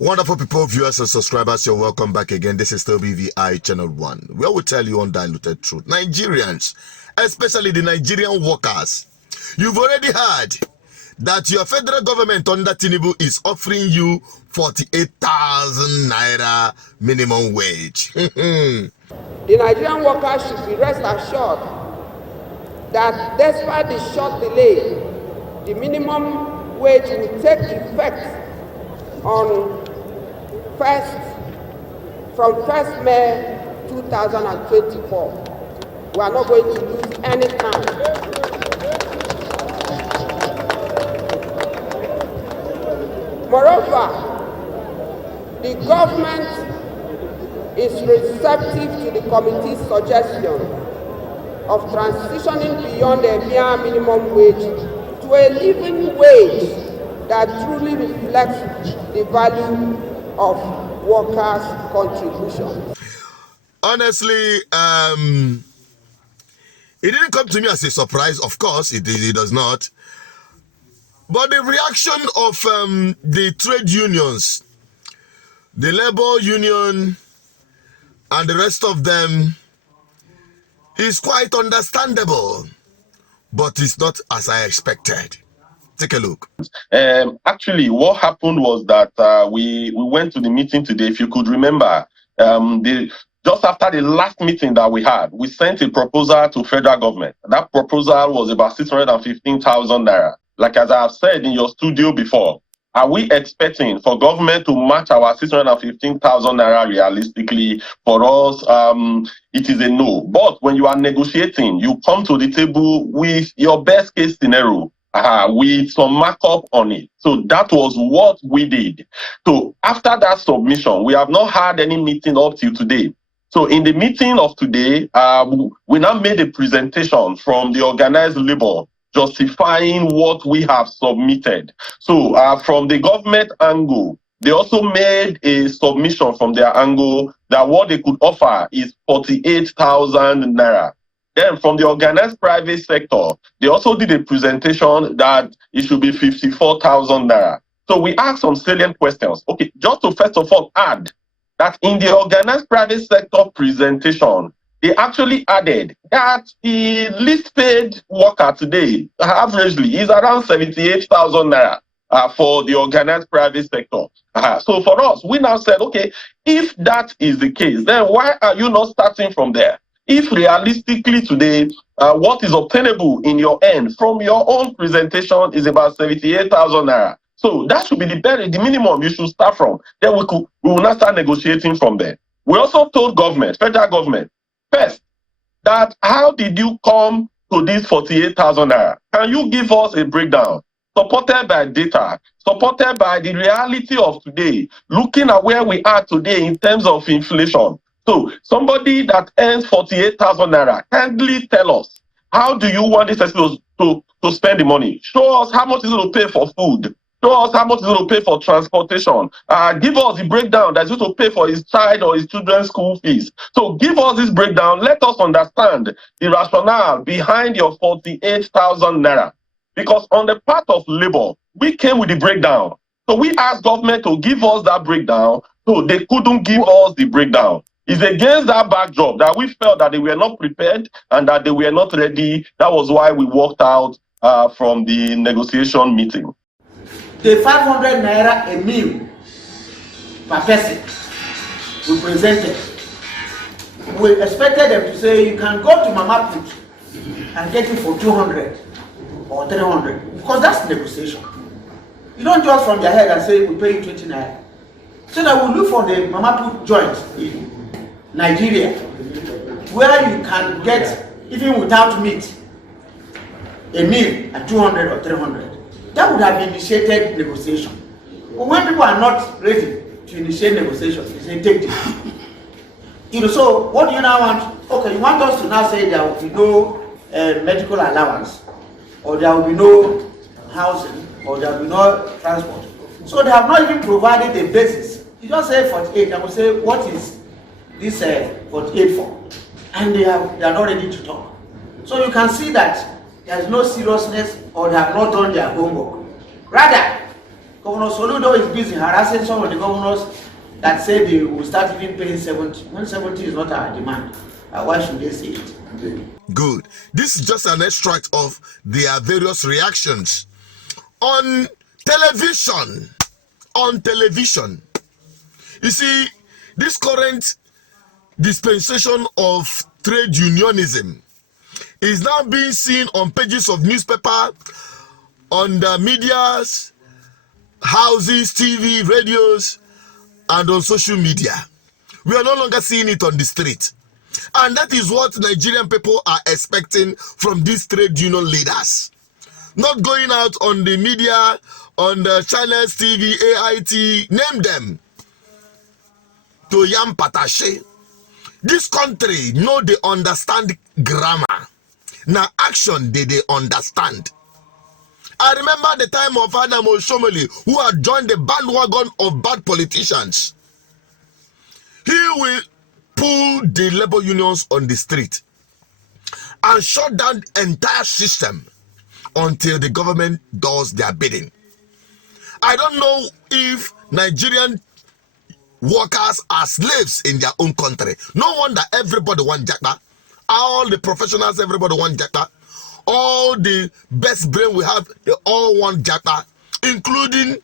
Wonderful people, viewers and subscribers, you're welcome back again. This is still BVI Channel 1, where we tell you undiluted truth. Nigerians, especially the Nigerian workers, you've already heard that your federal government under Tinubu is offering you 48,000 Naira minimum wage. The Nigerian workers should be rest assured that despite the short delay, the minimum wage will take effect on from 1st May 2024. We are not going to lose any time. Moreover, the government is receptive to the committee's suggestion of transitioning beyond the mere minimum wage to a living wage that truly reflects the value of workers' contribution. Honestly, it didn't come to me as a surprise. Of course, it does not. But the reaction of the trade unions, the labor union, and the rest of them is quite understandable, but it's not as I expected. Take a look. Actually, what happened was that we went to the meeting today. If you could remember, just after the last meeting that we had, we sent a proposal to federal government. That proposal was about 615,000 Naira. Like as I have said in your studio before, are we expecting for government to match our 615,000 Naira realistically? For us, it is a no. But when you are negotiating, you come to the table with your best case scenario. With some markup on it. So that was what we did. So after that submission, we have not had any meeting up till today. So in the meeting of today, we now made a presentation from the organized labor justifying what we have submitted. So from the government angle, they also made a submission from their angle that what they could offer is 48,000 Naira. Then from the organized private sector, they also did a presentation that it should be 54,000 Naira. So we asked some salient questions. Okay, just to first of all add that in the organized private sector presentation, they actually added that the least paid worker today, averagely, is around 78,000 Naira for the organized private sector. So for us, we now said, okay, if that is the case, then why are you not starting from there? If realistically today, what is obtainable in your end from your own presentation is about 78,000 Naira. So that should be the minimum you should start from. Then we will not start negotiating from there. We also told government, federal government, first, that how did you come to this 48,000 Naira? Can you give us a breakdown? Supported by data, supported by the reality of today, looking at where we are today in terms of inflation. So somebody that earns 48,000 Naira, kindly tell us, how do you want this person to spend the money? Show us how much is going to pay for food. Show us how much is going to pay for transportation. Give us the breakdown that's going to pay for his child or his children's school fees. So give us this breakdown. Let us understand the rationale behind your 48,000 Naira. Because on the part of labor, we came with the breakdown. So we asked government to give us that breakdown. So they couldn't give us the breakdown. It's against that backdrop that we felt that they were not prepared and that they were not ready. That was why we walked out from the negotiation meeting. The 500 Naira a meal per person we presented. We expected them to say you can go to Mama Put and get it for 200 or 300 because that's negotiation. You don't just from their head and say we pay you 20 Naira. So that we look for the Mama Put joint in Nigeria, where you can get, even without meat, a meal at 200 or 300. That would have initiated negotiation. But when people are not ready to initiate negotiations, they say take this. So what do you now want? Okay, you want us to now say there will be no medical allowance, or there will be no housing, or there will be no transport. So they have not even provided a basis. You just say 48, I will say what is this 48 for, and they are not ready to talk. So you can see that there is no seriousness, or they have not done their homework. Rather, Governor Soludo is busy harassing some of the governors that say they will start even paying 70. When 70 is not our demand, why should they say it? Good. This is just an extract of their various reactions on television. On television. You see, this current dispensation of trade unionism is now being seen on pages of newspaper, on the medias, houses, TV, radios, and on social media. We are no longer seeing it on the street. And that is what Nigerian people are expecting from these trade union leaders. Not going out on the media, on the channels, TV, AIT, name them, to yam patache. This country, no, they understand grammar. Now action, they understand. I remember the time of Adam Oshomole, who had joined the bandwagon of bad politicians. He will pull the labor unions on the street and shut down the entire system until the government does their bidding. I don't know if Nigerian workers are slaves in their own country. No wonder everybody wants japa. All the professionals, everybody wants japa. All the best brain we have, they all want japa, including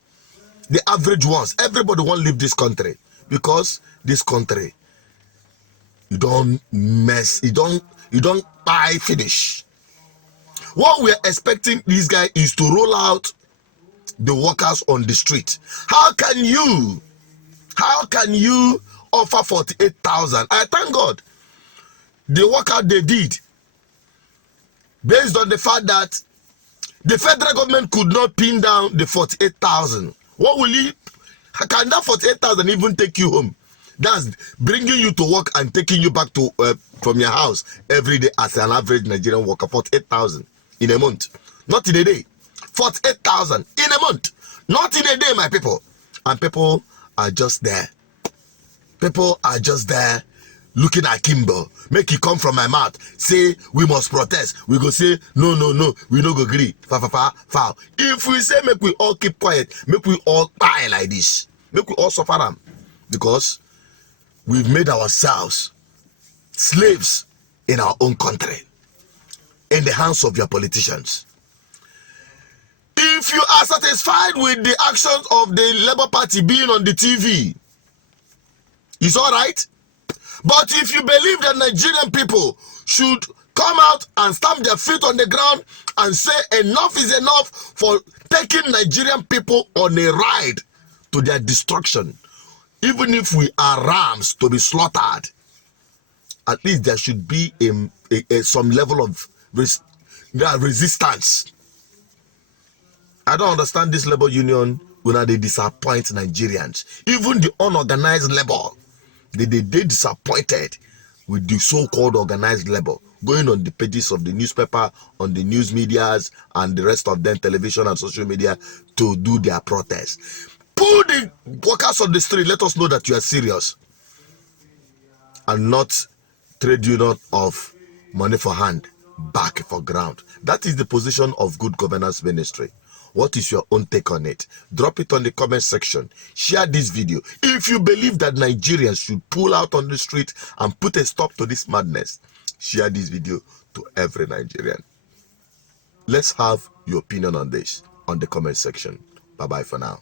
the average ones. Everybody wants to leave this country because this country, you don't mess, you don't buy finish. What we are expecting this guy is to roll out the workers on the street. How can you offer 48,000? I thank God the workout they did, based on the fact that the federal government could not pin down the 48,000. What will he? Can that 48,000 even take you home? That's bringing you to work and taking you back to from your house every day as an average Nigerian worker. 48,000 in a month, not in a day. 48,000 in a month, not in a day, my people. And people are just there. People are just there looking at Kimbo. Make it come from my mouth. Say we must protest. We go say no. We no go agree. Foul. If we say make we all keep quiet, make we all die like this. Make we all suffer them, because we've made ourselves slaves in our own country, in the hands of your politicians. If you are satisfied with the actions of the Labour Party being on the TV, it's all right. But if you believe that Nigerian people should come out and stamp their feet on the ground and say enough is enough for taking Nigerian people on a ride to their destruction, even if we are rams to be slaughtered, at least there should be some level of resistance. I don't understand this labor union when they disappoint Nigerians. Even the unorganized labor, they disappointed with the so-called organized labor, going on the pages of the newspaper, on the news medias, and the rest of them, television and social media, to do their protest. Pull the workers on the street. Let us know that you are serious and not trade union of money for hand, back for ground. That is the position of Good Governance Ministry. What is your own take on it? Drop it on the comment section. Share this video. If you believe that Nigerians should pull out on the street and put a stop to this madness, share this video to every Nigerian. Let's have your opinion on this on the comment section. Bye-bye for now.